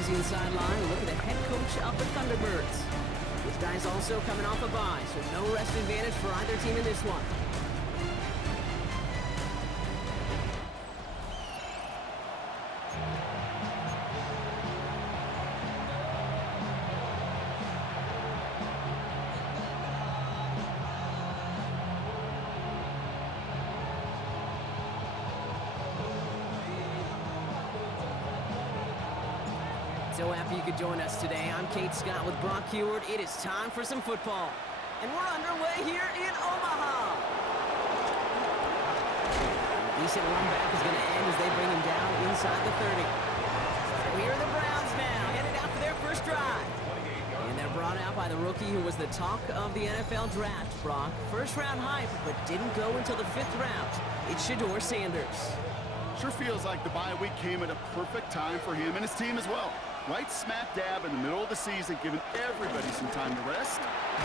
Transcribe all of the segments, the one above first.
opposing sideline. Look at the head coach of the Thunderbirds. This guy's also coming off a bye, so no rest advantage for either team in this one. So happy you could join us today. I'm Kate Scott with Brock Heward. It is time for some football. And we're underway here in Omaha. A decent run back is going to end as they bring him down inside the 30. So here are the Browns now, headed out for their first drive. And they're brought out by the rookie who was the talk of the NFL draft, Brock. First round hype, but didn't go until the 5th round. It's Shedeur Sanders. Sure feels like the bye week came at a perfect time for him and his team as well. Right smack dab in the middle of the season, giving everybody some time to rest,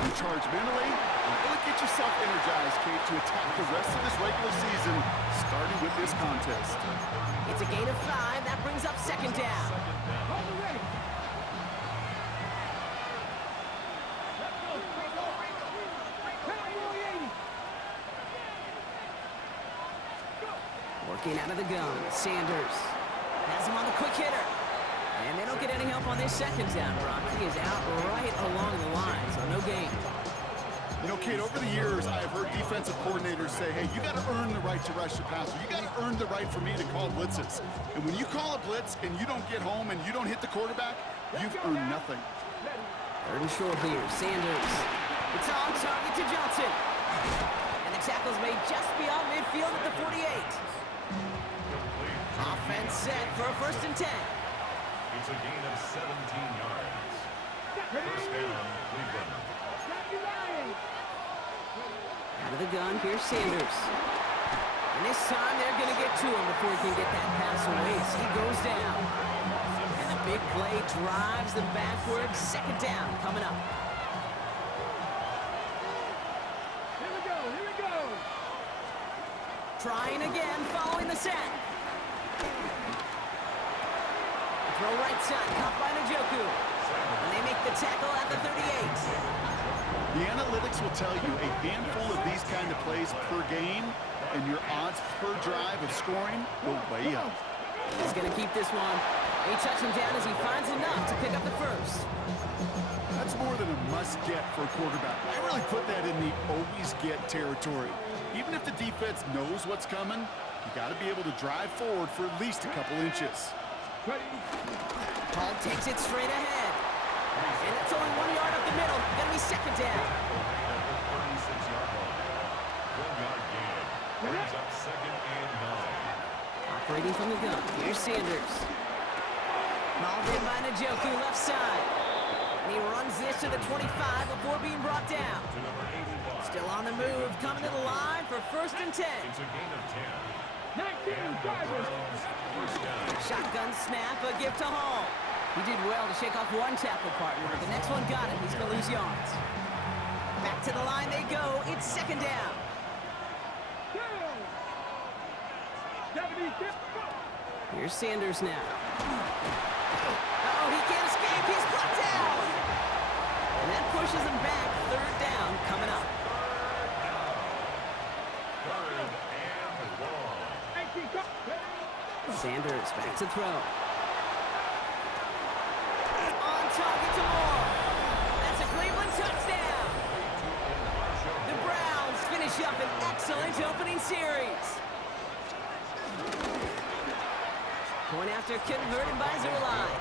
recharge mentally, and really get yourself energized, Kate, to attack the rest of this regular season, starting with this contest. It's a gain of 5. That brings up 2nd down. Working out of the gun, Sanders has him on the quick hitter. And they don't get any help on this 2nd down, Brock. He is out right along the line, so no gain. You know, Kate, over the years, I have heard defensive coordinators say, hey, you got to earn the right to rush the passer. You got to earn the right for me to call blitzes. And when you call a blitz and you don't get home and you don't hit the quarterback, you've earned nothing. 3rd and short here, Sanders. It's on target to Johnson. And the tackle's made just beyond midfield at the 48. Offense set for a 1st and 10. It's a gain of 17 yards. First down, Cleveland. Out of the gun, here's Sanders. And this time they're going to get to him before he can get that pass away. So he goes down. And the big play drives them backwards. 2nd down coming up. Here we go. Trying again following the sack. Throw right side, caught by Njoku. And they make the tackle at the 38. The analytics will tell you a handful of these kind of plays per game, and your odds per drive of scoring go way up. He's going to keep this one. They touch him down as he finds enough to pick up the 1st. That's more than a must-get for a quarterback. I really put that in the always-get territory. Even if the defense knows what's coming, you got to be able to drive forward for at least a couple inches. Paul takes it straight ahead. And that's only 1 yard up the middle. Gonna be 2nd down. 36-yard line. 1-yard gain. Brings up 2nd and 9. Operating from the gun. Here's Sanders. Hauled in by Njoku, left side. And he runs this to the 25 before being brought down. To number 85. Still on the move, coming to the line for 1st and 10. It's a gain of 10. 19 drivers. First down. Shotgun snap, a give to Hall. He did well to shake off one tackle partner, but the next one got him. He's going to lose yards. Back to the line they go. It's 2nd down. Here's Sanders now. Uh-oh, he can't escape. He's brought down. And that pushes him back. 3rd down coming up. Sanders back to throw. On target to Moore. That's a Cleveland touchdown. The Browns finish up an excellent opening series. Point after converted by Zerline.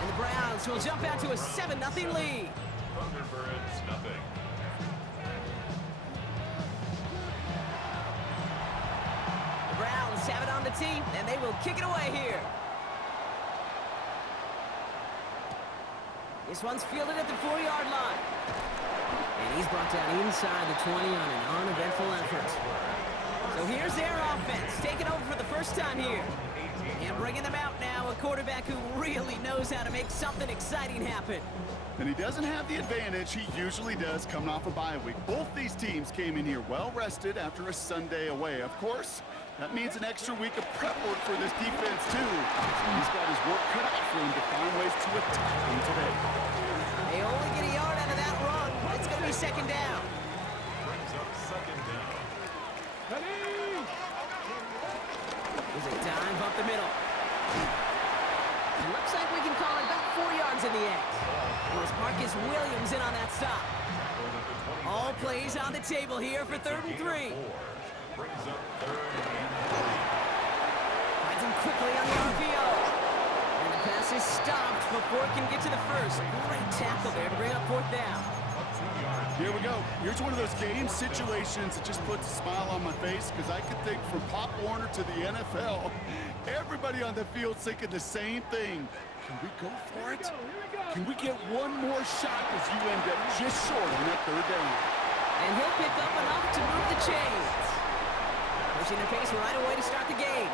And the Browns will jump out to a 7-0 lead. Thunderbirds, nothing. The Browns have it on the tee, and they will kick it away here. This one's fielded at the 4-yard line. And he's brought down inside the 20 on an uneventful effort. So here's their offense, taking over for the first time here. And bringing them out now, a quarterback who really knows how to make something exciting happen. And he doesn't have the advantage he usually does coming off a bye week. Both these teams came in here well-rested after a Sunday away. Of course, that means an extra week of prep work for this defense, too. He's got his work cut out for him to find ways to attack him today. They only get a yard out of that run. It's going to be second down. Brings up second down. Ready? There's a dive up the middle. Looks like we can call it about 4 yards in the end. It was Marcus Williams in on that stop. All plays on the table here for 3rd and 3. Brings up 3rd and 3. Finds him quickly on the RPO. And the pass is stopped before it can get to the first. Great tackle there to bring up 4th down. Here we go. Here's one of those game situations that just puts a smile on my face because I could think from Pop Warner to the NFL, everybody on the field thinking the same thing. Can we go for it? Can we get one more shot as you end up just short on that 3rd down? And he'll pick up enough to move the chains. Pushing the pace right away to start the game.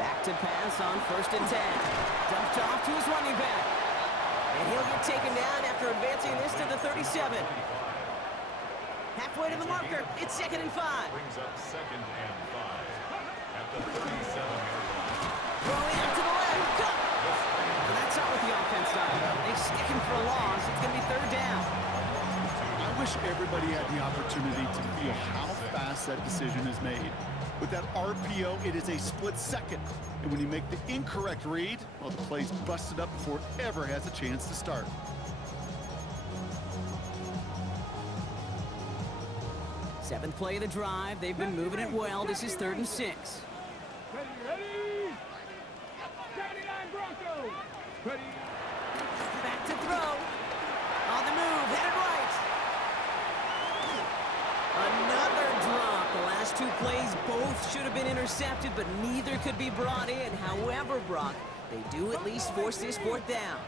Back to pass on 1st and 10. Dumped off to his running back. And he'll get taken down after advancing this to the 37. Halfway to the marker, it's 2nd and 5. Brings up 2nd and 5 at the 37-yard line. Throwing out to the left, cut! And that's not what the offense does. They stick him for a loss. It's going to be 3rd down. I wish everybody had the opportunity to feel how fast that decision is made. With that RPO, it is a split second. And when you make the incorrect read, well, the play's busted up before it ever has a chance to start. Seventh play of the drive. They've been moving it well. This is 3rd and 6. Ready, ready? 79 Broncos. Ready? Back to throw. On the move, headed right. Another drop. The last 2 plays both should have been intercepted, but neither could be brought in. However, Brock, they do at least force this 4th down.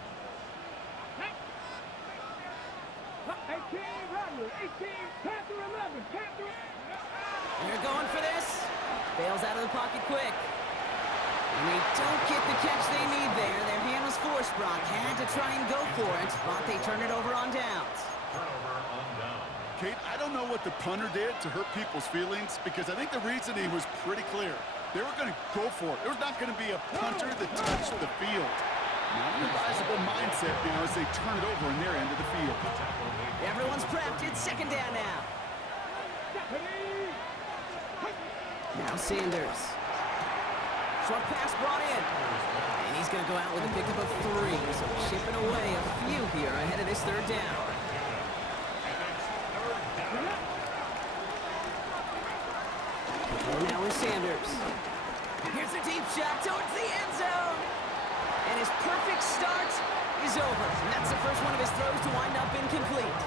18 Rattler, 18 Panther 11, Panther. They're going for this. Bails out of the pocket quick. And they don't get the catch they need there. Their hand was forced, Brock. Had to try and go for it, but they turn it over on downs. Turnover on down. Kate, I don't know what the punter did to hurt people's feelings because I think the reasoning was pretty clear. They were going to go for it. There was not going to be a punter that touched the field. Not an advisable mindset now as they turn it over in their end of the field. Everyone's prepped. It's 2nd down now. Now Sanders. Short pass brought in. And he's going to go out with a pickup of 3. So chipping away a few here ahead of this 3rd down. Now with Sanders. Here's a deep shot towards the end zone. And his perfect start is over. And that's the first one of his throws to wind up incomplete.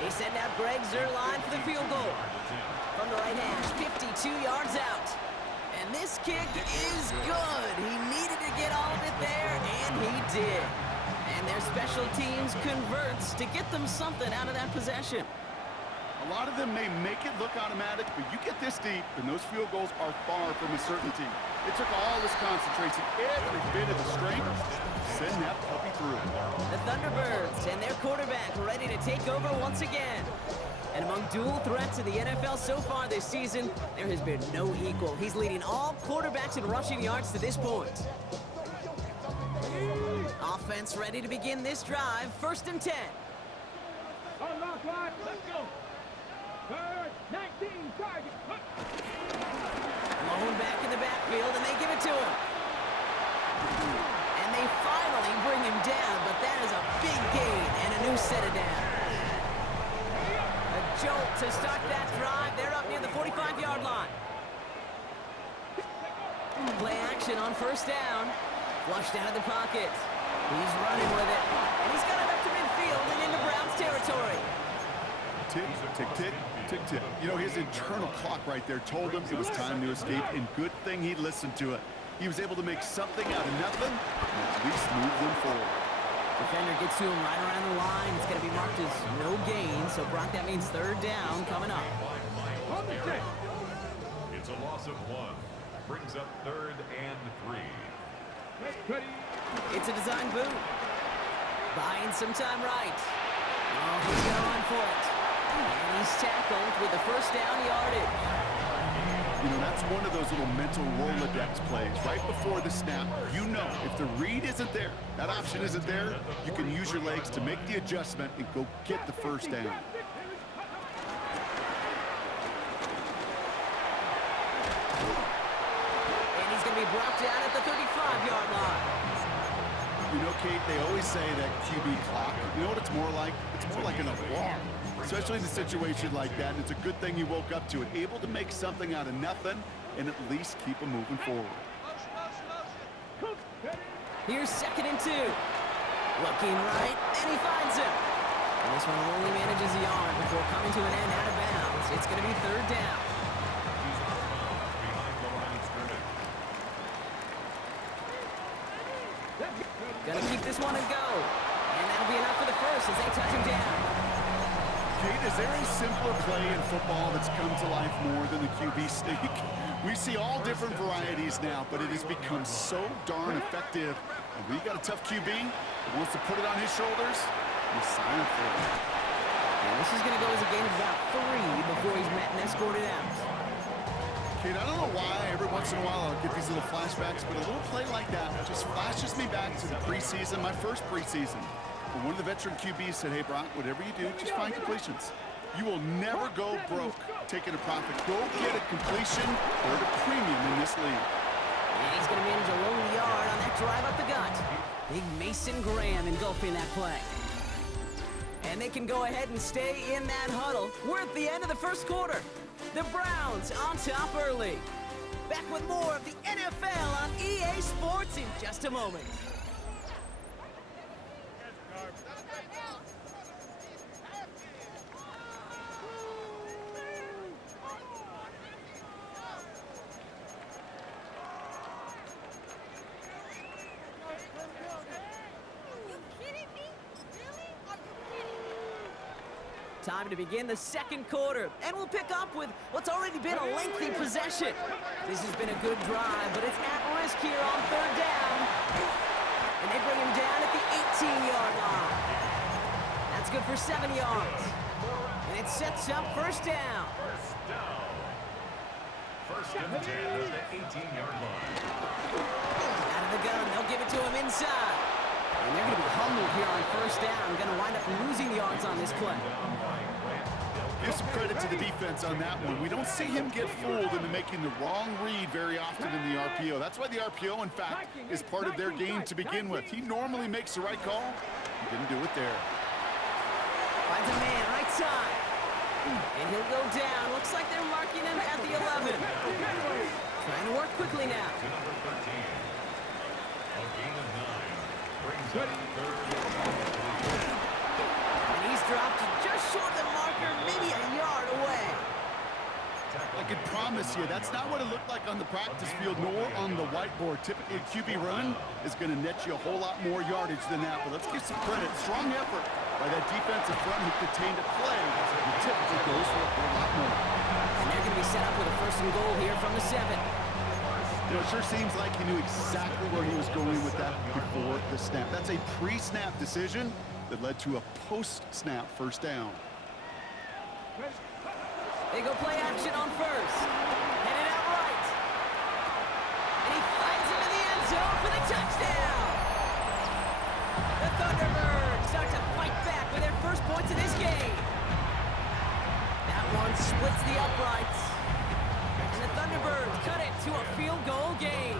They send out Greg Zuerlein for the field goal. From the right hash, 52 yards out. And this kick is good. He needed to get all of it there, and he did. And their special teams converts to get them something out of that possession. A lot of them may make it look automatic, but you get this deep, and those field goals are far from a certainty. It took all this concentration, every bit of the strength, to send that puppy through. The Thunderbirds and their quarterback ready to take over once again. And among dual threats in the NFL so far this season, there has been no equal. He's leading all quarterbacks in rushing yards to this point. Offense ready to begin this drive. 1st and 10. Unlock line, let's go. 3rd, 19, target. Blown back in the backfield, and they give it to him. And they finally bring him down, but that is a big gain and a new set of downs. A jolt to start that drive. They're up near the 45-yard line. Play action on 1st down. Flushed out of the pocket. He's running with it. And he's got it up to midfield and into Browns territory. Tick, tick, tick, tick, tick. You know, his internal clock right there told him it was time to escape, and good thing he listened to it. He was able to make something out of nothing and at least move them forward. Defender gets to him right around the line. It's going to be marked as no gain, so Brock, that means 3rd down coming up. It's a loss of 1. brings up 3rd and 3. Ready. It's a design boot. Buying some time right. Oh, he's going for it. And he's tackled with the first down yardage. You know, that's one of those little mental Rolodex plays. Right before the snap, you know if the read isn't there, that option isn't there, you can use your legs to make the adjustment and go get the first down. And he's going to be brought down at the 35-yard line. You know, Kate, they always say that QB clock, you know what it's more like? It's more like an alarm, especially in a situation like that. And it's a good thing he woke up to it, able to make something out of nothing and at least keep him moving forward. Here's 2nd and 2. Looking right, and he finds him. And this one only manages a yard before coming to an end out of bounds. It's going to be 3rd down. He's out of bounds behind the line of scrimmage. Gonna keep this one and go. And that'll be enough for the first as they touch him down. Kate, is there a simpler play in football that's come to life more than the QB sneak? We see all different varieties now, but it has become so darn effective. And we got a tough QB who wants to put it on his shoulders. You sign up for it. And this is gonna go as a gain of about 3 before he's met and escorted out. Kate, I don't know why every once in a while I'll get these little flashbacks, but a little play like that just flashes me back to the preseason, my first preseason. When one of the veteran QBs said, hey, Brock, whatever you do, just find completions. You will never go broke taking a profit. Go get a completion or a premium in this league. And he's gonna manage a lone yard on that drive up the gut. Big Mason Graham engulfing that play. And they can go ahead and stay in that huddle. We're at the end of the first quarter. The Browns on top early. Back with more of the NFL on EA Sports in just a moment. Time to begin the second quarter, and we'll pick up with what's already been a lengthy possession. This has been a good drive, but it's at risk here on 3rd down. And they bring him down at the 18-yard line. That's good for 7 yards. And it sets up first down. First and 10 at the 18-yard line. Out of the gun, they'll give it to him inside. And they're going to be humbled here on first down. Going to wind up losing yards on this play. Give some credit to the defense on that one. We don't see him get fooled into making the wrong read very often in the RPO. That's why the RPO, in fact, is part of their game to begin with. He normally makes the right call. He didn't do it there. Finds a man, right side. And he'll go down. Looks like they're marking him at the 11. Trying to work quickly now. To number 13. A gain of 9. Brings up 3rd and 3. And he's dropped just short of the marker, maybe a yard away. I can promise you, that's not what it looked like on the practice field nor on the whiteboard. Typically, QB run is going to net you a whole lot more yardage than that. But let's give some credit. Strong effort by that defensive front who contained a play. He typically goes for a whole lot more. And they're going to be set up with a 1st and goal here from the 7. You know, it sure seems like he knew exactly where he was going with that before the snap. That's a pre-snap decision that led to a post-snap first down. They go play action on 1st. Headed out right. And he finds him in the end zone for the touchdown. The Thunderbirds start to fight back with their first points of this game. That one splits the uprights. And the Thunderbirds cut it to a field goal game.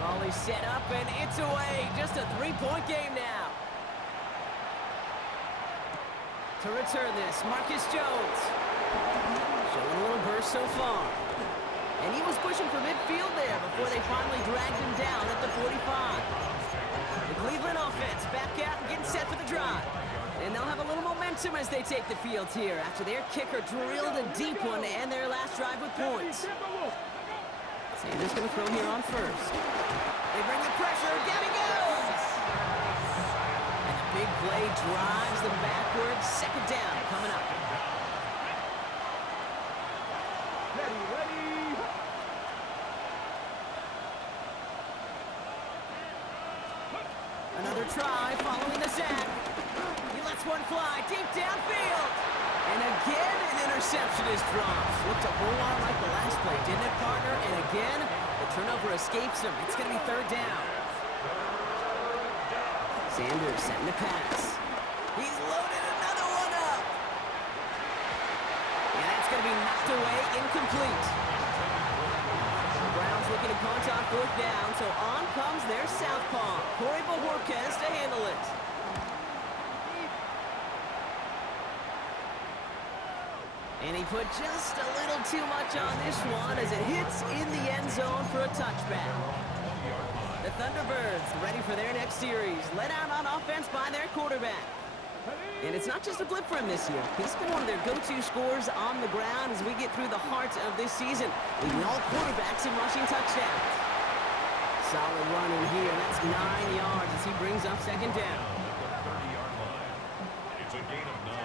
Volley set up and it's away. Just a 3-point game now. To return this, Marcus Jones. Showing a little burst so far. And he was pushing for midfield there before they finally dragged him down at the 45. The Cleveland offense back out and getting set for the drive. And they'll have a little momentum as they take the field here after their kicker drilled a deep one to end their last drive with points. Sanders going to throw here on 1st. They bring the pressure. Down he goes! And the big play drives them backwards. 2nd down coming Another try following the sack. He lets one fly deep downfield. And again, an interception is dropped. Looked a whole lot like the last play, didn't it, partner? And again, the turnover escapes him. It's going to be third down. Sanders setting the pass. He's loaded another one up. And that's going to be knocked away, incomplete. The Browns looking to punt on fourth down, so on comes their southpaw, Corey Bojorquez, to handle it. And he put just a little too much on this one as it hits in the end zone for a touchback. The Thunderbirds ready for their next series, led out on offense by their quarterback. And it's not just a blip for him this year. He's been one of their go-to scorers on the ground as we get through the heart of this season, leading all quarterbacks in rushing touchdowns. Solid run in here. That's 9 yards as he brings up second down. At the 30-yard line. It's a gain of 9.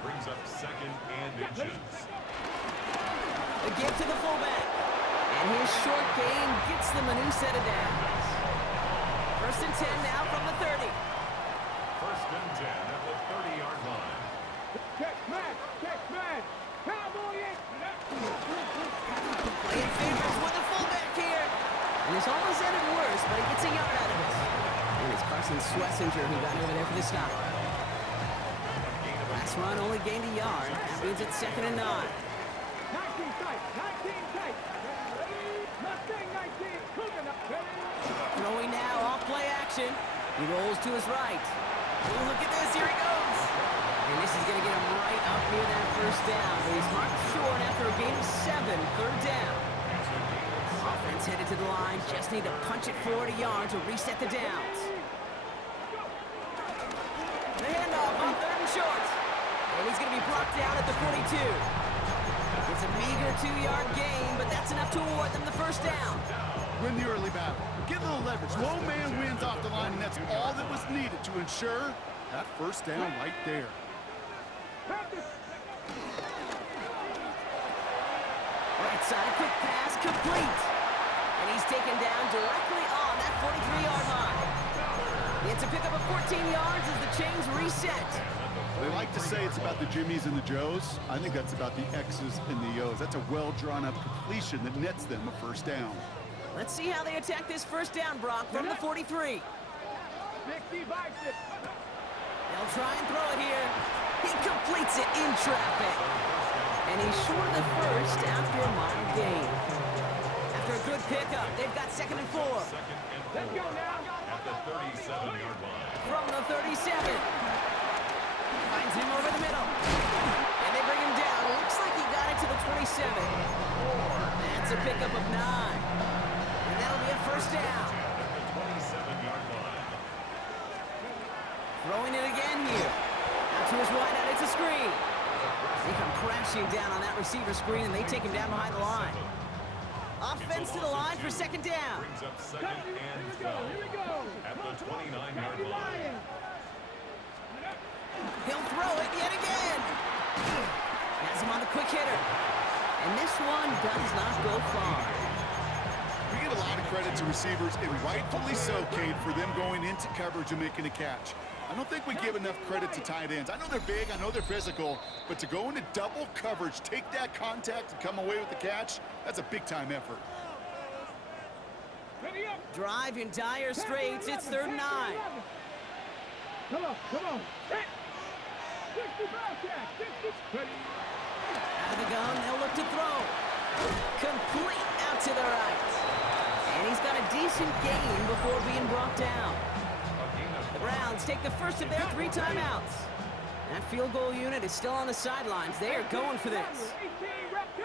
Brings up second and inches. A give to the fullback. And his short gain gets them a new set of downs. First and 10 now from the 30. First and 10 at the 30-yard line. Check man. Cowboy it. Playing favorites with the fullback here. And this almost ended worse, but he gets a yard out of it. And it's Carson Schlesinger who got over there for the stop. Last run only gained a yard. That means it's second and 9. 19 tight. Mustang 19. Cooking up. Throwing now, off play action. He rolls to his right. Oh, look at this, here he goes. And this is going to get him right up near that first down. But he's marked short after a gain of 7, third down. Offense headed to the line, just need to punch it forward a yard to reset the downs. The handoff on third and short. And he's going to be blocked down at the 42. It's a meager 2-yard gain, but that's enough to award them the first down. Win the early battle. Get a little leverage. Low man wins off the line, and that's all that was needed to ensure that first down right there. Right side, quick pass, complete. And he's taken down directly on that 43-yard line. It's a pickup of 14 yards as the chains reset. They like to say it's about the Jimmies and the Joes. I think that's about the X's and the O's. That's a well-drawn-up completion that nets them a first down. Let's see how they attack this first down, Brock, from the 43. They'll try and throw it here. He completes it in traffic. And he's short of the first after a mild gain. After a good pickup, they've got second and 4. Let's go now. At the 37-yard line. From the 37. Finds him over the middle. And they bring him down. Looks like he got it to the 27. That's a pickup of 9. And that'll be a first down. At the 27-yard line. Throwing it again here. Out to his wideout. It's a screen. They come crashing down on that receiver screen, and they take him down behind the line. Offense to the line for second down. Brings up second and 12. At the 29-yard line. He'll throw it yet again. Has him on the quick hitter. And this one does not go far. We give a lot of credit to receivers, and rightfully so, Kate, for them going into coverage and making a catch. I don't think we give enough credit to tight ends. I know they're big, I know they're physical, but to go into double coverage, take that contact, and come away with the catch, that's a big-time effort. Drive in dire straits. It's third and 9. Come on. 65 jack. 60. Out of the gun, they'll look to throw. Complete out to the right. And he's got a decent gain before being brought down. The Browns take the first of their 3 timeouts. That field goal unit is still on the sidelines. They are going for this. 18 rep 2.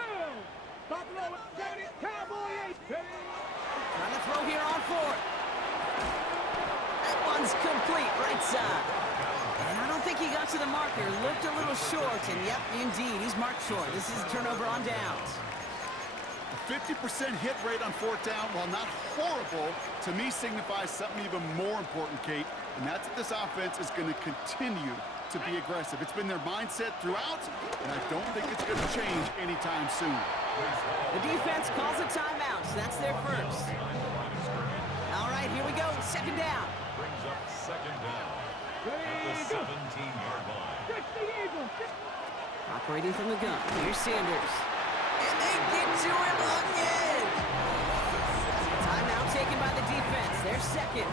Buffalo with 70. Cowboy 8. Trying to throw here on 4th. That one's complete right side. And I don't think he got to the marker. Looked a little short, and yep, indeed, he's marked short. This is a turnover on downs. A 50% hit rate on 4th down, while not horrible, to me signifies something even more important, Kate, and that's that this offense is going to continue to be aggressive. It's been their mindset throughout, and I don't think it's going to change anytime soon. The defense calls a timeout, so that's their first. All right, here we go, second down. brings up second down at the 17-yard line. 60 Eagles. Operating from the gun. Here's Sanders. And they get to him again. Timeout taken by the defense. They're second.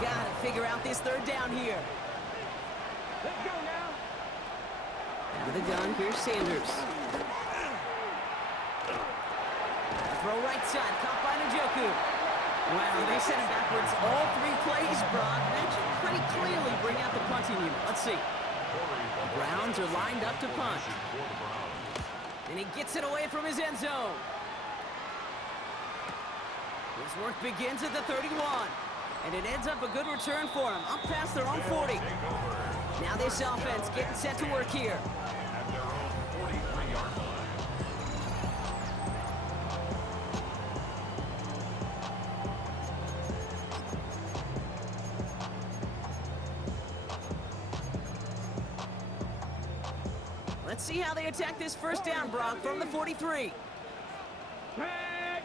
Gotta figure out this third down here. Let's go now. Out of the gun. Here's Sanders. Throw right side. Caught by Njoku. Wow, they sent him backwards all 3 plays, Brock. That should pretty clearly bring out the punting unit. Let's see. The Browns are lined up to punt. And he gets it away from his end zone. His work begins at the 31. And it ends up a good return for him. Up past their own 40. Now this offense getting set to work here. At their own 43-yard line. Let's see how they attack this first down, Brock, from the 43. Tag.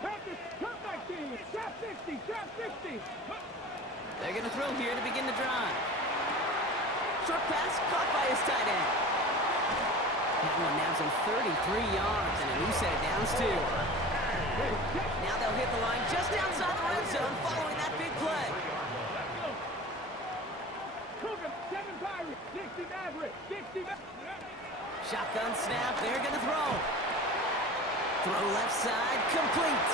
Practice. Come back team. Trap 60. Trap 60. They're going to throw here to begin the drive. Short pass caught by his tight end. That one nabs him 33 yards and a new set of downs, too. Now they'll hit the line just outside the red zone following that big play. Cougar. 7 Pirates. 60 Maverick. 60 Maverick. Shotgun snap, they're going to throw. Throw left side, complete.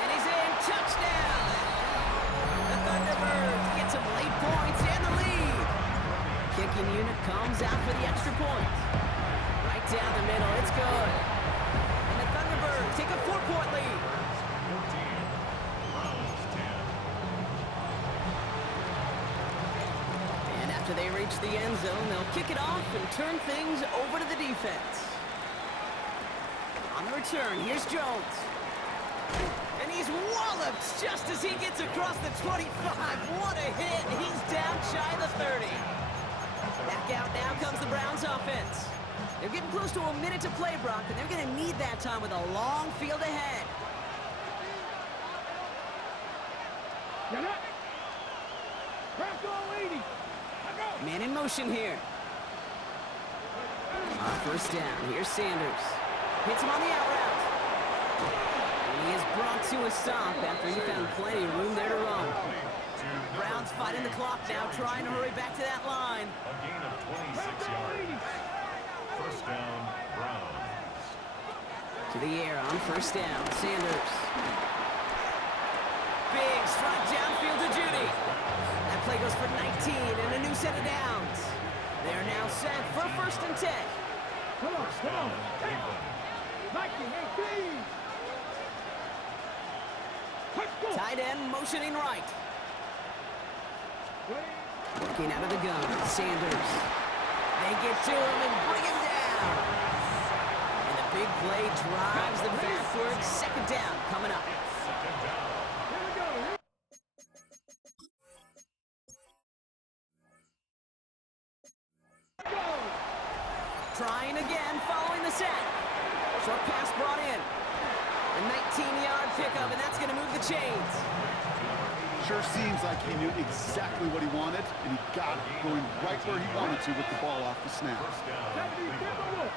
And he's in, touchdown. The Thunderbirds get some late points and the lead. Kicking unit comes out for the extra point. Right down the middle, it's good. And the Thunderbirds take a 4-point lead. 14. Browns 10. And after they reach the end zone, they'll kick it off and turn things over to the defense. On the return, here's Jones. And he's walloped just as he gets across the 25. What a hit. He's down shy of the 30. Back out now comes the Browns offense. They're getting close to a minute to play, Brock, and they're going to need that time with a long field ahead. Get up. Crack all 80. Man in motion here. On first down, here's Sanders. Hits him on the out route. And he is brought to a stop after he found plenty of room there to run. Browns fighting the clock now, trying to hurry back to that line. A gain of 26 yards. First down, Browns. To the air on first down, Sanders. Big strike downfield to Judy. That play goes for 19 and a new set of downs. They're now set for first and 10. Come on, come on. Cleveland. 19, 18. Let's go. Tight end motioning right. Working out of the gun, Sanders. They get to him and bring him down. And the big play drives them backwards. Second down coming up. Second down. Here we go. Go. Trying again following the sack. Short pass brought in. A 19-yard pickup, and that's going to move the chains. Sure seems like he knew exactly what he wanted, and he got it going right where he wanted to with the ball off the snap. First down, 70 Cleveland. Timberwolves.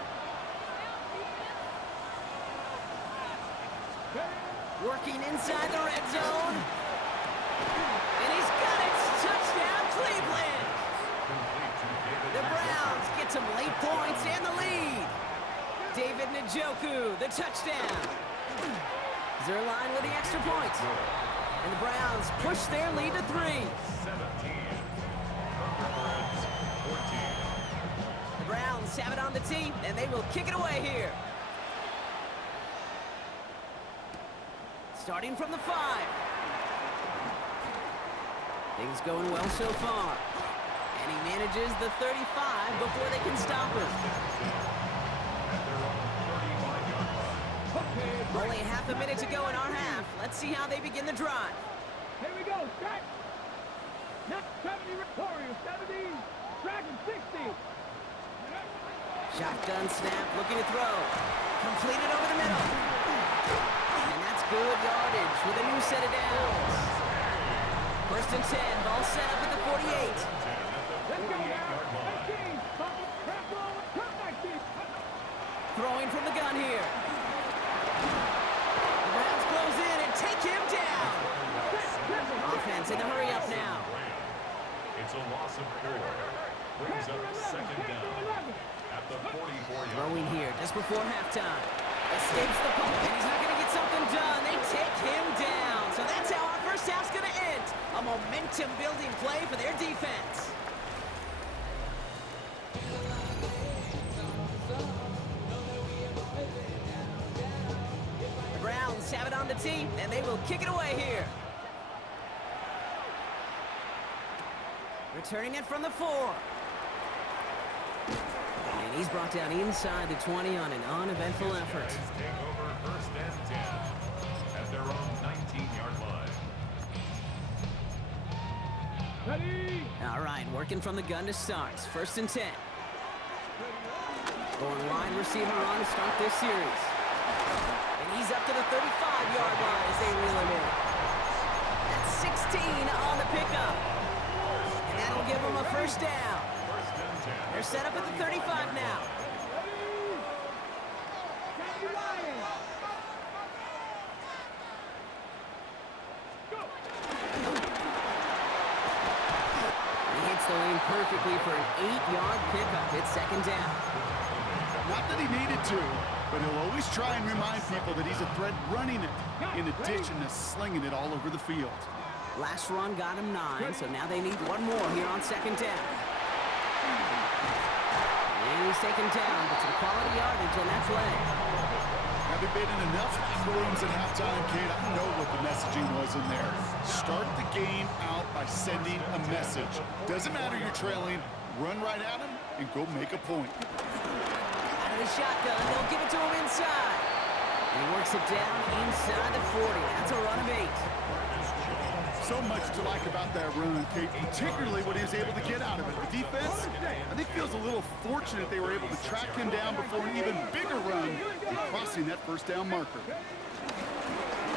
Working inside the red zone. And he's got it. Touchdown, Cleveland. Complete to David The Browns get some late points and the lead. David Njoku, the touchdown. Zerline with the extra point. And the Browns push their lead to 3. 17. Thunderbirds 14. The Browns have it on the tee, and they will kick it away here. Starting from the 5. Things going well so far. And he manages the 35 before they can stop him. At their own 35-yard line. Only half a minute to go in our half. Let's see how they begin the drive. Here we go. Strike. Not 70 Warriors. 70. Dragon 60. Shotgun snap, looking to throw. Completed over the middle. And that's good yardage with a new set of downs. First and 10, ball set up at the 48. Let's go now. 18. Crap ball. Come back, team. Throwing from the gun here. The Browns close in and take him down. Offense in the hurry up now. It's a loss of 4. Brings up second down at the 44-yard Throwing here just before halftime. Escapes the pump, and he's not going to get something done. They take him down. So that's how our first half's going to end. A momentum-building play for their defense. The Browns have it on the tee, and they will kick it away here. Returning it from the 4. And he's brought down inside the 20 on an uneventful effort. Take over first and 10 at their own 19-yard line. Ready. All right, working from the gun to start. First and 10. Going wide receiver on to start this series. And he's up to the 35-yard line as they reel him in. That's 16 on the pickup. And that'll give him a first down. First and 10. They're set up at the 35 now. He hits the lane perfectly for an 8-yard pickup. It's second down. Not that he needed to, but he'll always try and remind people that he's a threat running it, in addition to slinging it all over the field. Last run got him 9, so now they need one more here on second down. And he's taken down, but some quality yardage on that play. Having been in enough locker rooms at halftime, Kate, I know what the messaging was in there. Start the game out by sending a message. Doesn't matter you're trailing, run right at him and go make a point. Out of the shotgun, they'll give it to him inside. And he works it down inside the 40. That's a run of 8. So much to like about that run, Kate, particularly what he was able to get out of it. The defense, I think, feels a little fortunate they were able to track him down before an even bigger run in crossing that first down marker.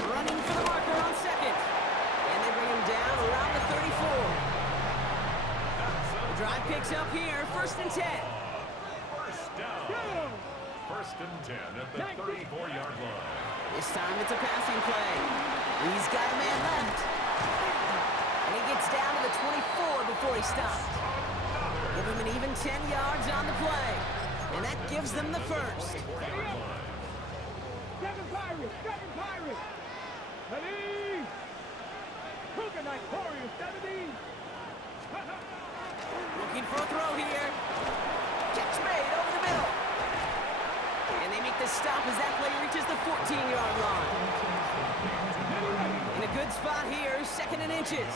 Running for the marker on second. And they bring him down around the 34. The drive picks up here, first and 10. First down. First and 10 at the 34-yard line. This time it's a passing play. He's got a man left. And he gets down to the 24 before he stops. Give him an even 10 yards on the play. And that gives them the first. 7 Pirates. 7 Pirates. Ready. Cougar Night Warriors. 70. Looking for a throw here. Catch made over the middle. And they make the stop as that play reaches the 14-yard line. In a good spot here, second and inches.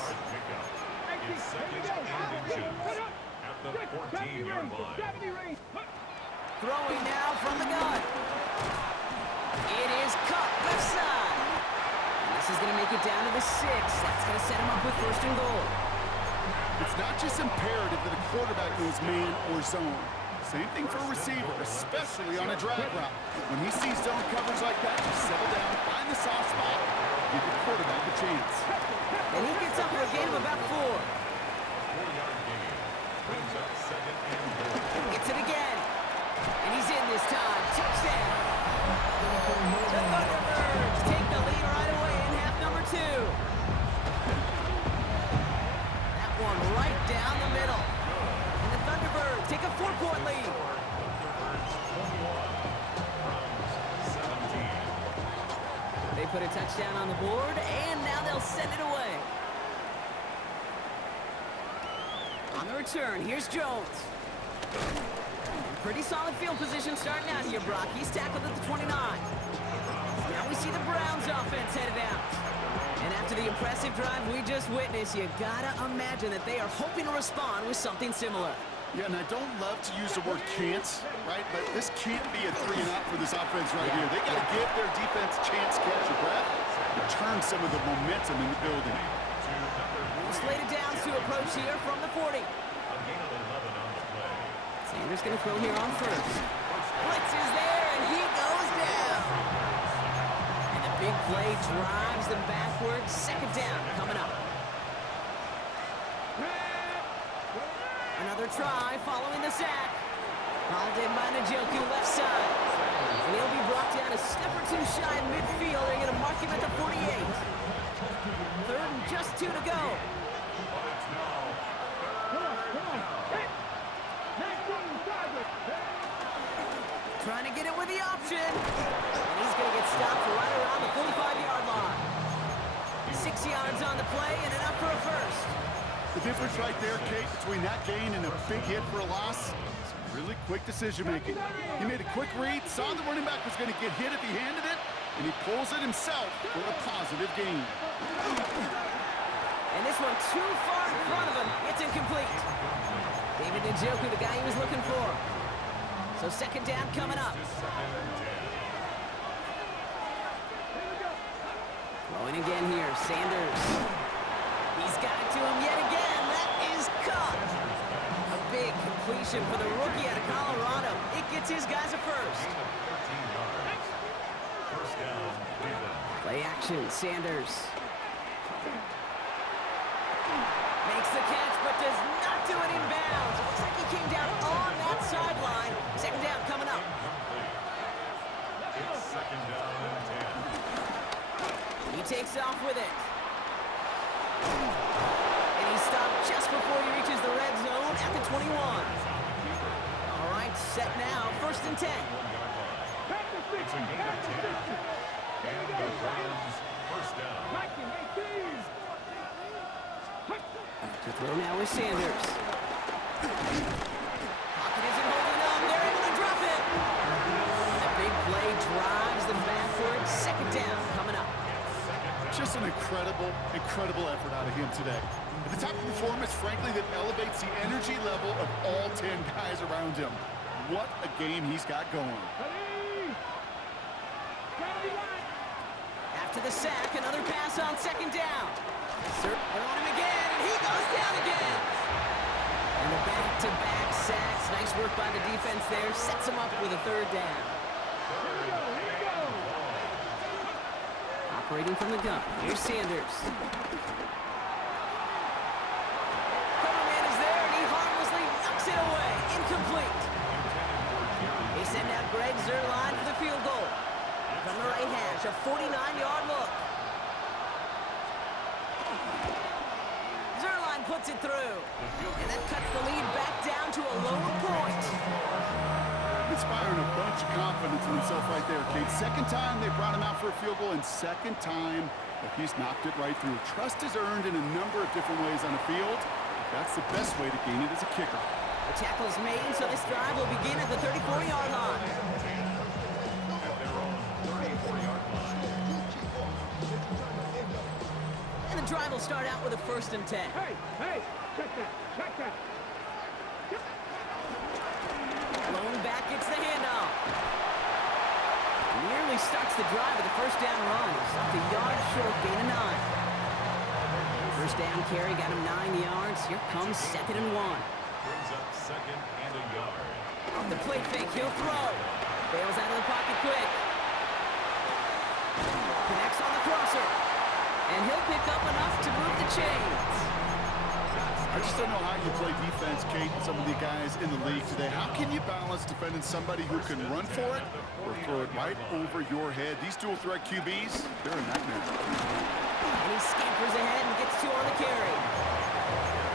Is second and inches at the 14-yard line. Throwing now from the gun. It is caught left side. And this is going to make it down to the 6. That's going to set him up with first and goal. It's not just imperative that a quarterback knows man or zone. Same thing for a receiver, especially on a drag route. When he sees zone coverage like that, just settle down, find the soft spot, give the quarterback a chance. And he gets up for a gain of about 4. 4-yard gain. Brings up second and goal. Gets it again. And he's in this time. Touchdown. The Thunderbirds take the lead right away in half number 2. That one right down the middle. And the Thunderbirds take a 4-point lead. Thunderbirds 21. Browns 17. They put a touchdown on the board, and now they'll send it away. On the return, here's Jones. Pretty solid field position starting out here, Brock. He's tackled at the 29. Now we see the Browns offense headed out. And after the impressive drive we just witnessed, you gotta imagine that they are hoping to respond with something similar. Yeah, and I don't love to use the word can't, right? But this can't be a 3 and out for this offense right here. They got to give their defense a chance to catch your breath and turn some of the momentum in the building. Slated downs to approach here from the 40. A gain of 11 on the play. Sanders going to throw here on first. Blitz is there, and he goes down. And the big play drives them backwards. Second down coming up. Another try following the sack. Hauled in by Njoku left side. And he'll be brought down a step or two shy in midfield. They're going to mark him at the 48. Third and just 2 to go. Trying to get it with the option. And he's going to get stopped right around the 45-yard line. 6 yards on the play and enough for a first. The difference right there, Kate, between that gain and a big hit for a loss, is really quick decision-making. He made a quick read, saw the running back was going to get hit if he handed it, and he pulls it himself for a positive gain. And this one too far in front of him. It's incomplete. David Njoku, the guy he was looking for. So second down coming up. Throwing again here, Sanders. He's got it to him yet again. That is caught. A big completion for the rookie out of Colorado. It gets his guys a first. Play action, Sanders. Makes the catch, but does not do it in bounds. Looks like he came down on that sideline. Second down coming up. It's second down and 10. He takes off with it. And he stopped just before he reaches the red zone at the 21. All right, set now, first and 10. It's a gain of 10. And the Browns first down. To throw now with Sanders. Pocket isn't holding on. They're able to drop it. The big play drives them backward. Second down coming up. Just an incredible effort out of him today. At the type of performance, frankly, that elevates the energy level of all 10 guys around him. What a game he's got going. After the sack, another pass on second down. They're on him again, and he goes down again. And the back-to-back sacks. Nice work by the defense there. Sets him up with a third down. Operating from the gun. Here's Sanders. Coverman is there, and he harmlessly knocks it away. Incomplete. They send out Greg Zuerlein for the field goal. From the right hash, a 49-yard look. Zuerlein puts it through. And that cuts the lead back down to a lower point. Inspiring a bunch of confidence in himself right there, Kate. Second time they brought him out for a field goal, and second time that he's knocked it right through. Trust is earned in a number of different ways on the field. That's the best way to gain it as a kicker. The tackle's made, so this drive will begin at the 34-yard line. And the drive will start out with a first and 10. Hey, check that. Lone back gets the handoff. Nearly starts the drive with a first down run. Stopped a yard short, gain of 9. First down carry, got him 9 yards. Here comes second and 1. Brings up second and a yard. Off the play fake, he'll throw. Bails out of the pocket quick. Connects on the crosser. And he'll pick up enough to move the chains. I just don't know how you play defense, Kate, and some of the guys in the league today. How can you balance defending somebody who can run for it or throw it right over your head? These dual threat QBs, they're a nightmare. And he scampers ahead and gets 2 on the carry.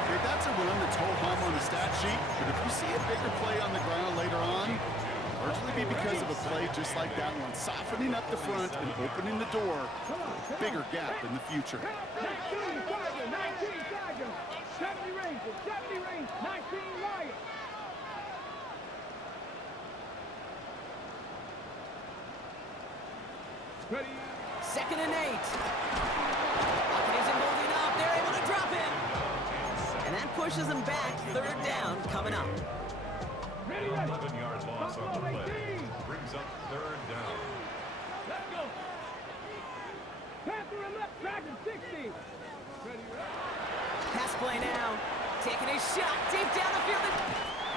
Okay, that's a run that's ho-hum on the stat sheet, but if you see a bigger play on the ground later on, largely be because of a play just like that one, softening up the front and opening the door for a bigger gap in the future. 70 range, 19 Lions. Ready. Second and 8. Pocket isn't holding up. They're able to drop him. And that pushes them back. Third down coming up. Ready. 11-yard loss on the play. Brings up third down. Let's go. Pass to the left, tracking 60. Ready. Pass play now. Taking his shot deep down the field.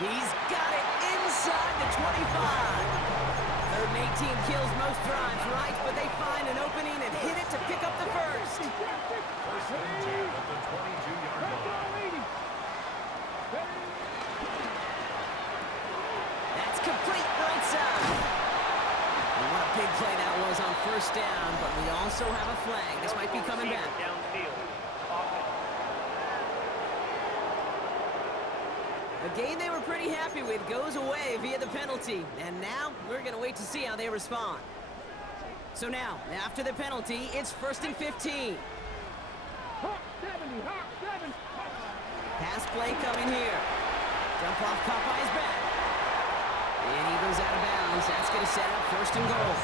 He's got it inside the 25. Third and 18 kills most drives, right? But they find an opening and hit it to pick up the first. First and 10 at the 22-yard line. play that was on first down, but we also have a flag. This might be coming back. A game they were pretty happy with goes away via the penalty. And now we're going to wait to see how they respond. So now, after the penalty, it's 1st and 15. Hawk 70, Hawk 7. Pass play coming here. Jump off caught by his back. And he goes out of bounds. That's going to set up 1st and goal.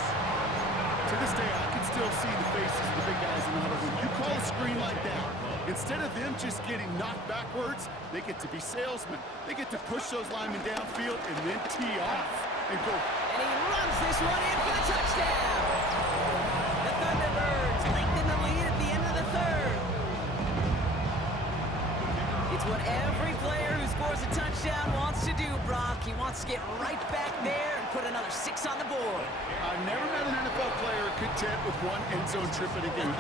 To this day, I can still see the faces of the big guys in the huddle. When you call a screen like that, instead of them just getting knocked backwards, they get to be salesmen. They get to push those linemen downfield and then tee off and go. And he runs this one in for the touchdown. The Thunderbirds lengthen the lead at the end of the 3rd. It's what every player who scores a touchdown wants to do, Brock. He wants to get right back there and put another 6 on the board. I've never met an NFL player content with one end zone trip in a game.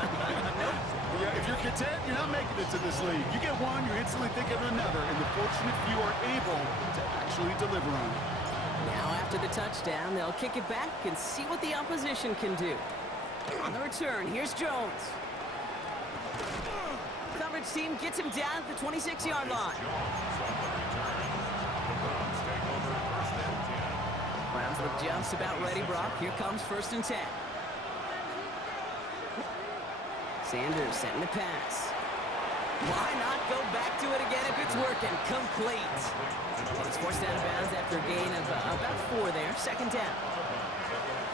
Yeah, if you're content, you're not making it to this league. You get one, you're instantly thinking of another, and the fortunate few are able to actually deliver on it. Now after the touchdown, they'll kick it back and see what the opposition can do. On the return, here's Jones. Coverage team gets him down at the 26-yard line. Browns look just about ready, Brock. Here comes 1st and 10. Sanders setting the pass. Why not go back to it again if it's working? Complete. It's forced out of bounds after a gain of about 4 there. 2nd down.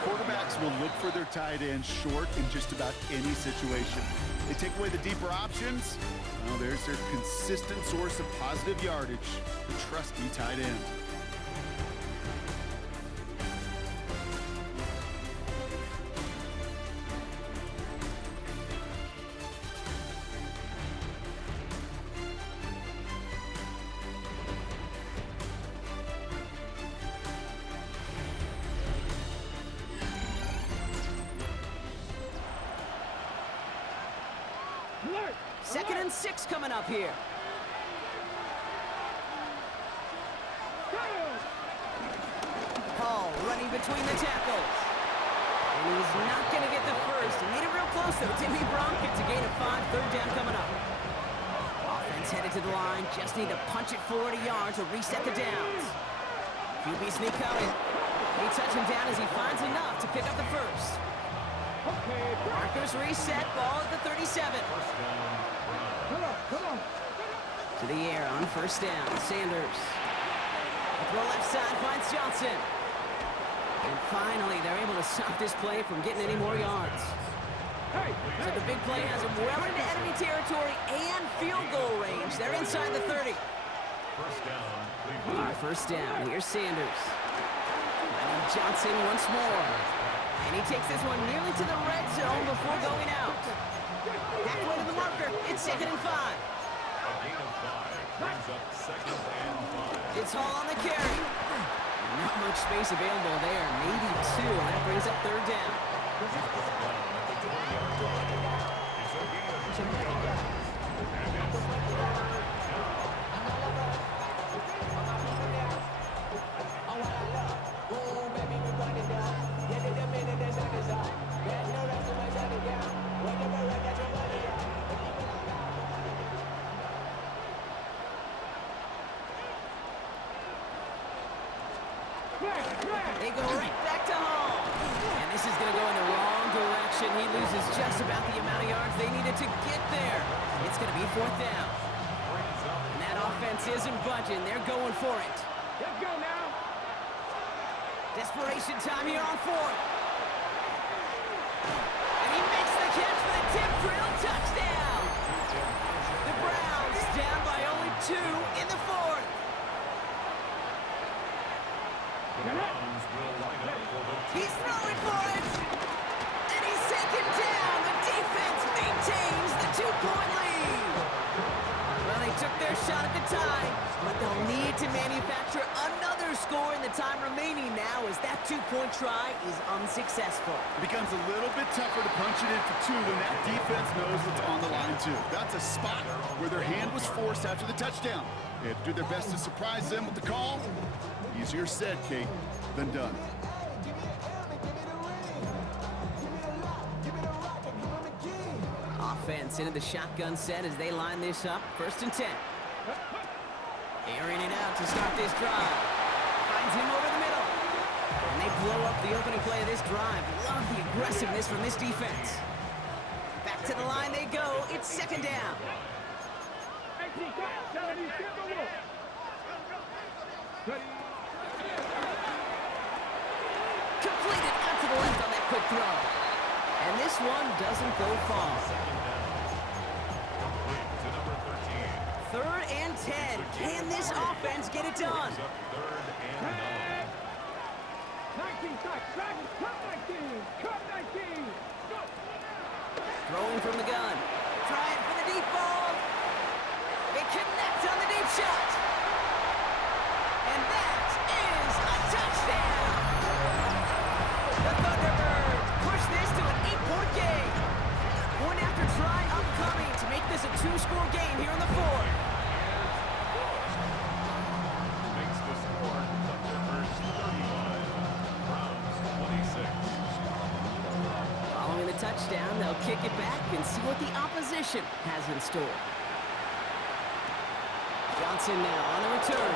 Quarterbacks will look for their tight end short in just about any situation. They take away the deeper options. Well, there's their consistent source of positive yardage, the trusty tight end. Alert. 2nd and 6 coming up here. Hall running between the tackles. And he's not going to get the first. He made it real close, though. Timmy Brown gets a gain of 5. 3rd down coming up. Offense headed to the line. Just need to punch it 40 yards to reset the downs. QB sneak coming. They touch him down as he finds enough to pick up the first. Markers reset. Ball at the 37. Come on. To the air on 1st down. Sanders. Throw left side finds Johnson. And finally, they're able to stop this play from getting any more yards. So the big play has them well into enemy territory and field goal range. They're inside the 30. 1st down. Here's Sanders. And Johnson once more. And he takes this one nearly to the red zone before going out. Halfway to the marker. It's 2nd and 5. A gain of 5 brings up 2nd and 5. It's Hall on the carry. Not much space available there. Maybe 2. And that brings up 3rd down. They go right back to Hall. And this is going to go in the wrong direction. He loses just about the amount of yards they needed to get there. It's going to be 4th down. And that offense isn't budging. They're going for it. Let's go now. Desperation time here on 4th. And he makes the catch for the tip drill touchdown. The Browns down by only 2 in the 4th. He's throwing for it. And he's taken down. The defense maintains the 2-point lead. Well, they took their shot at the tie, but they'll need to manufacture another score in the time remaining now as that 2-point try is unsuccessful. It becomes a little bit tougher to punch it in for 2 when that defense knows what's on the line, too. That's a spot where their hand was forced after the touchdown. They have to do their best to surprise them with the call. Easier said, Kate, than done. defense into the shotgun set as they line this up. 1st and 10. Airing it out to start this drive. Finds him over the middle. And they blow up the opening play of this drive. Love the aggressiveness from this defense. Back to the line they go. It's 2nd down. Completed out to the left on that quick throw. And this one doesn't go far. 3rd and 10. Can this offense get it done? 19 shots, Dragons, cut 19, cut 19, go! Throwing from the gun. Trying for the deep ball. They connect on the deep shot. And that is a touchdown. The Thunderbirds push this to an 8-point game. Point after try upcoming to make this a 2-score game here in the 4th. Makes the score Thunderbirds 35, Browns 26. Following the touchdown, they'll kick it back and see what the opposition has in store. Johnson now on the return.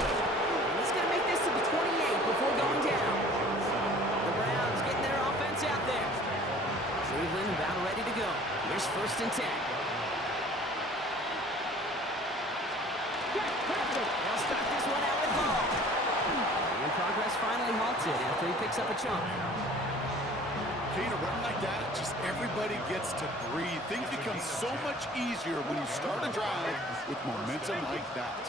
And he's going to make this to the 28 before going down. The Browns getting their offense out there. Cleveland about ready to go. Here's 1st and 10. They'll start this one out with Hall. And progress finally halted after he picks up a chunk. Kane, a run like that, just everybody gets to breathe. Things become so much easier when you start a drive with momentum like that.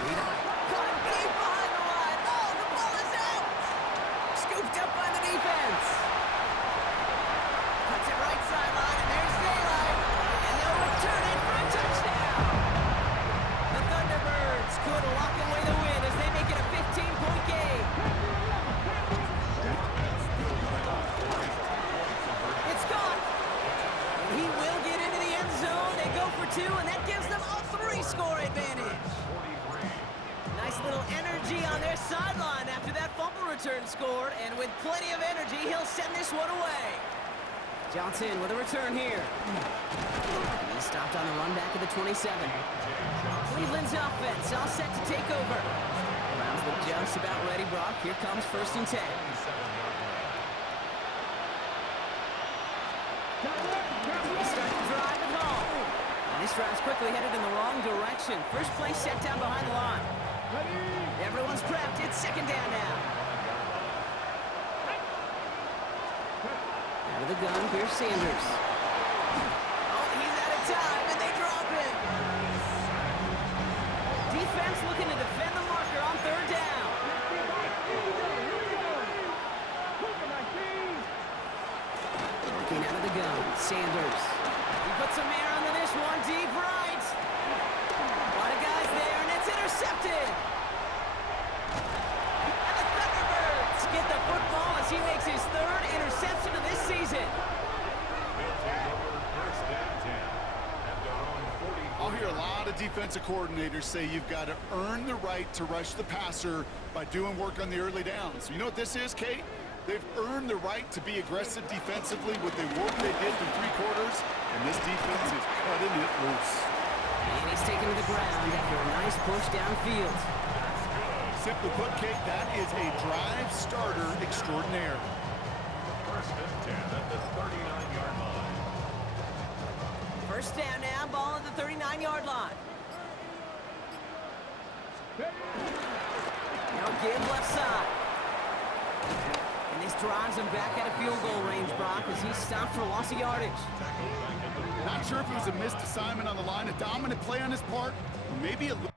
Caught him deep behind the line. Oh, the ball is out. Scooped up by the defense. Cuts it right sideline, and there's daylight. And they'll return it for a touchdown. The Thunderbirds could lock away the win as they make it a 15-point game. It's gone. And he will get into the end zone. They go for 2, and that gives them a 3-score advantage. Nice little energy on their sideline after that fumble return scored, and with plenty of energy, he'll send this one away. Johnson with a return here. He stopped on the run back at the 27. Cleveland's offense all set to take over. Browns look just about ready, Brock. Here comes 1st and 10. They start the drive at home. And this drive's quickly headed in the wrong direction. First play set down behind the line. Everyone's prepped. It's 2nd down now. Out of the gun, here's Sanders. Oh, he's out of time, and they drop him. Defense looking to defend the marker on 3rd down. Working out of the gun, Sanders. He puts some air under this one, deep right. A lot of guys there, and it's intercepted. And the Thunderbirds get the football as he makes his 3rd interception of this season. I'll hear a lot of defensive coordinators say you've got to earn the right to rush the passer by doing work on the early downs. You know what this is, Kate? They've earned the right to be aggressive defensively with the work they did through 3 quarters, and this defense is cutting it loose. And he's taken to the ground after a nice push downfield. Simply put, Kate, that is a drive starter extraordinaire. 1st and 10 at the 39-yard line. 1st down now, ball at the 39-yard line. Now give left side. And this drives him back out of field goal range, Brock, as he's stopped for loss of yardage. Not sure if it was a missed assignment on the line, a dominant play on his part, or maybe a little.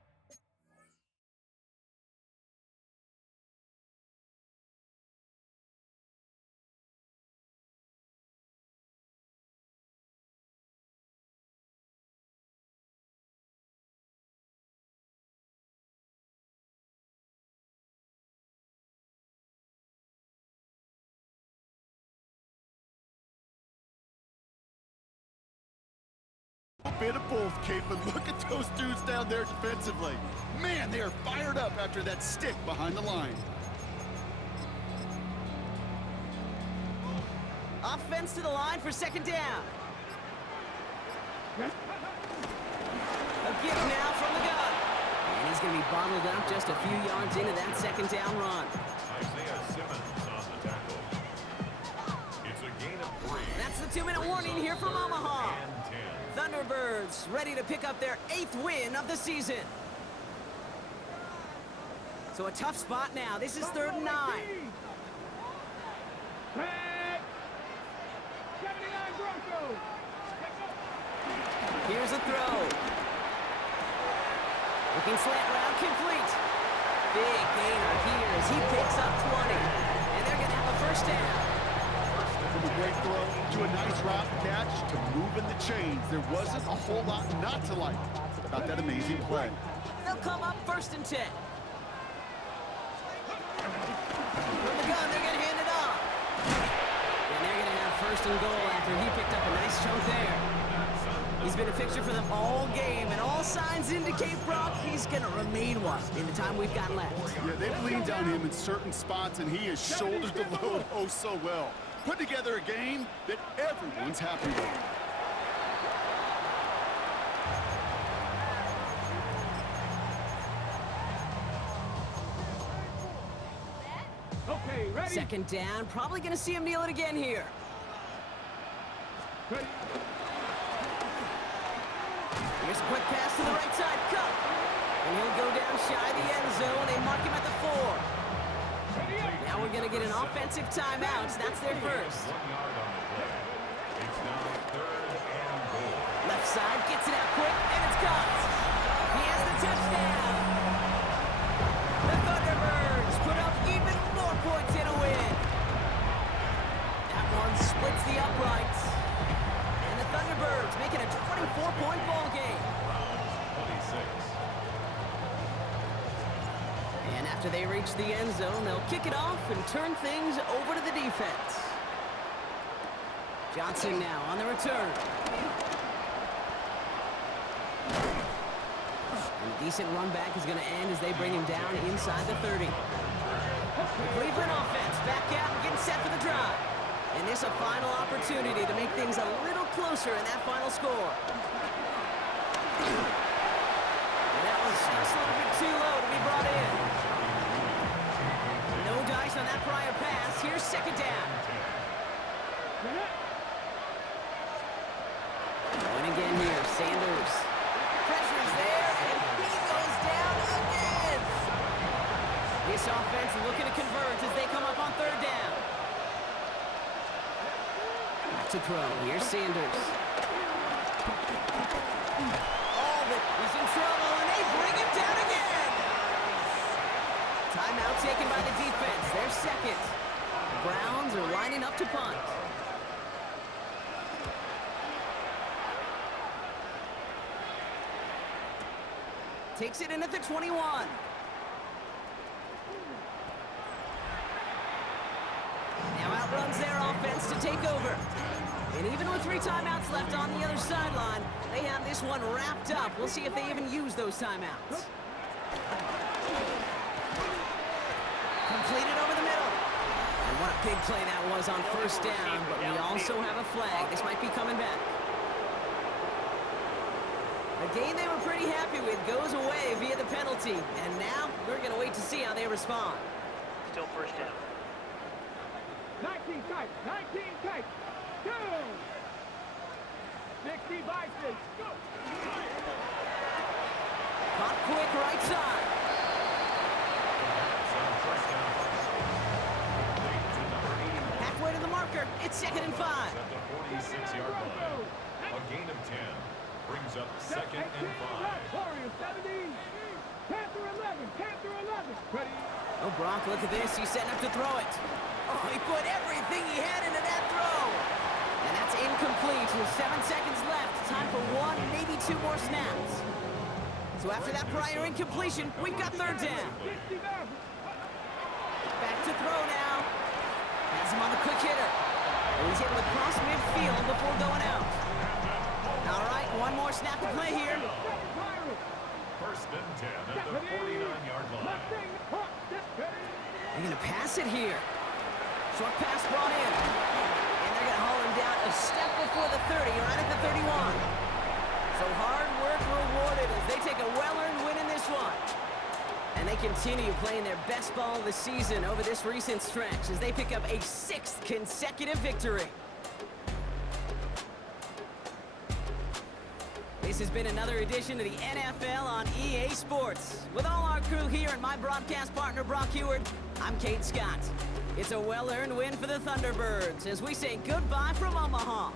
A bit of both, Kate, but look at those dudes down there defensively. Man, they are fired up after that stick behind the line. Offense to the line for 2nd down. A gift now from the gun. And he's going to be bottled up just a few yards into that second down run. Isaiah Simmons on the tackle. It's a gain of 3. That's the 2-minute warning here from Omaha. And 10. Thunderbirds ready to pick up their 8th win of the season. So a tough spot now. This is 3rd and 9. Red. 79 Broncos. Here's a throw. Looking slant route, complete. Big gainer here as he picks up 20. And they're going to have a first down. From a great throw to a nice route catch to moving the chains. There wasn't a whole lot not to like about that amazing play. They'll come up 1st and 10. From the gun, they're going to hand it off. And they're going to have 1st and goal after he picked up a nice chunk there. He's been a fixture for them all game, and all signs indicate, Brock, he's going to remain one in the time we've got left. Yeah, they've leaned on him in certain spots, and he has shouldered the load oh so well. Put together a game that everyone's happy with. Okay, ready? 2nd down, probably going to see him kneel it again here. Ready. Here's a quick pass to the right side, cut. And he'll go down shy of the end zone. They mark him at the 4. Now we're going to get an offensive timeout. That's their first. 1 yard on the play. It's now 3rd and goal. Left side, gets it out quick, and it's caught. He has the touchdown. The Thunderbirds put up even more points in a win. That one splits the uprights. And the Thunderbirds make it a 24-point ball game. 26. And after they reach the end zone, they'll kick it off and turn things over to the defense. Johnson now on the return. And a decent run back is going to end as they bring him down inside the 30. The Cleveland offense back out and getting set for the drive. And this a final opportunity to make things a little closer in that final score. And that was just a little bit too low to be brought in. No dice on that prior pass. Here's 2nd down. And again here, Sanders. Pressure's there, and he goes down again. This offense looking to convert as they come up on 3rd down. Back to throw. Here's Sanders. Oh, but he's in trouble, and they bring him down again. Timeout taken by the defense. They're 2nd. Browns are lining up to punt. Takes it in at the 21. Now outruns their offense to take over. And even with 3 timeouts left on the other sideline, they have this one wrapped up. We'll see if they even use those timeouts. Completed over the middle. And what a big play that was on 1st down, but we also have a flag. This might be coming back. A game they were pretty happy with goes away via the penalty. And now we're going to wait to see how they respond. Still 1st down. 19 tight. 19 tight. Go. 60 Bison. Go. Caught quick right side. Halfway to the marker. It's 2nd and 5. At the 46-yard line. A gain of 10. Brings up 2nd and 5. Warriors 70. Panther 11. Panther 11. Ready. Oh, Brock, look at this. He's setting up to throw it. Oh, he put everything he had into that throw. And that's incomplete with 7 seconds left. Time for 1, maybe 2 more snaps. So after that prior incompletion, we've got 3rd down. Back to throw now. Has him on the quick hitter. And he's able to cross midfield before going out. All right, 1 more snap to play here. 1st and 10 at the 49-yard line. They're going to pass it here. Short pass brought in. And they're going to haul him down a step before the 30, right at the 31. So hard work rewarded as they take a well-earned win in this one. And they continue playing their best ball of the season over this recent stretch as they pick up a 6th consecutive victory. This has been another edition of the NFL on EA Sports. With all our crew here and my broadcast partner, Brock Heward, I'm Kate Scott. It's a well-earned win for the Thunderbirds as we say goodbye from Omaha.